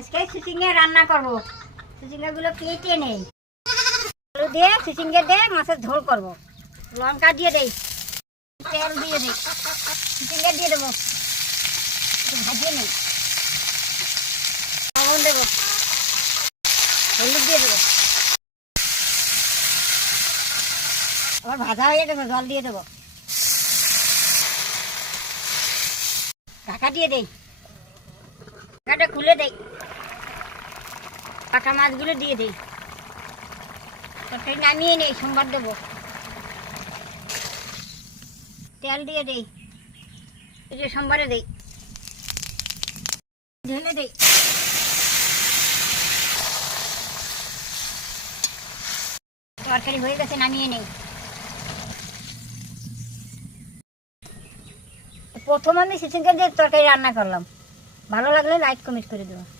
আজকে চিচিঙ্গা রান্না করবো। চিচিঙ্গা গুলো কেটে নেই, আলু দিয়ে চিচিঙ্গা দিয়ে মাছের ঝোল করবো। লঙ্কা দিয়ে দেই, তেল দিয়ে দেই, চিচিঙ্গা দিয়ে দেবো, ভাজিয়ে নেই, লবণ দেবো, হলুদ দিয়ে দেবো। আবার ভাজা হয়ে গেছে, জল দিয়ে দেবো, ঢাকা দিয়ে দেই, ঢাকাটা খুলে দেই, কাঁচা মাছগুলো দিয়ে দেই, তরকারি নামিয়ে নেই, সোমবার দেবো। তেল দিয়ে দেই, এই যে সোমবারে দেই, ঢেলে দেই, তরকারি হয়ে গেছে, নামিয়ে নেই। প্রথম আমি চিচিঙ্গা দিয়ে তরকারি রান্না করলাম। ভালো লাগলে লাইক কমেন্ট করে দেবো।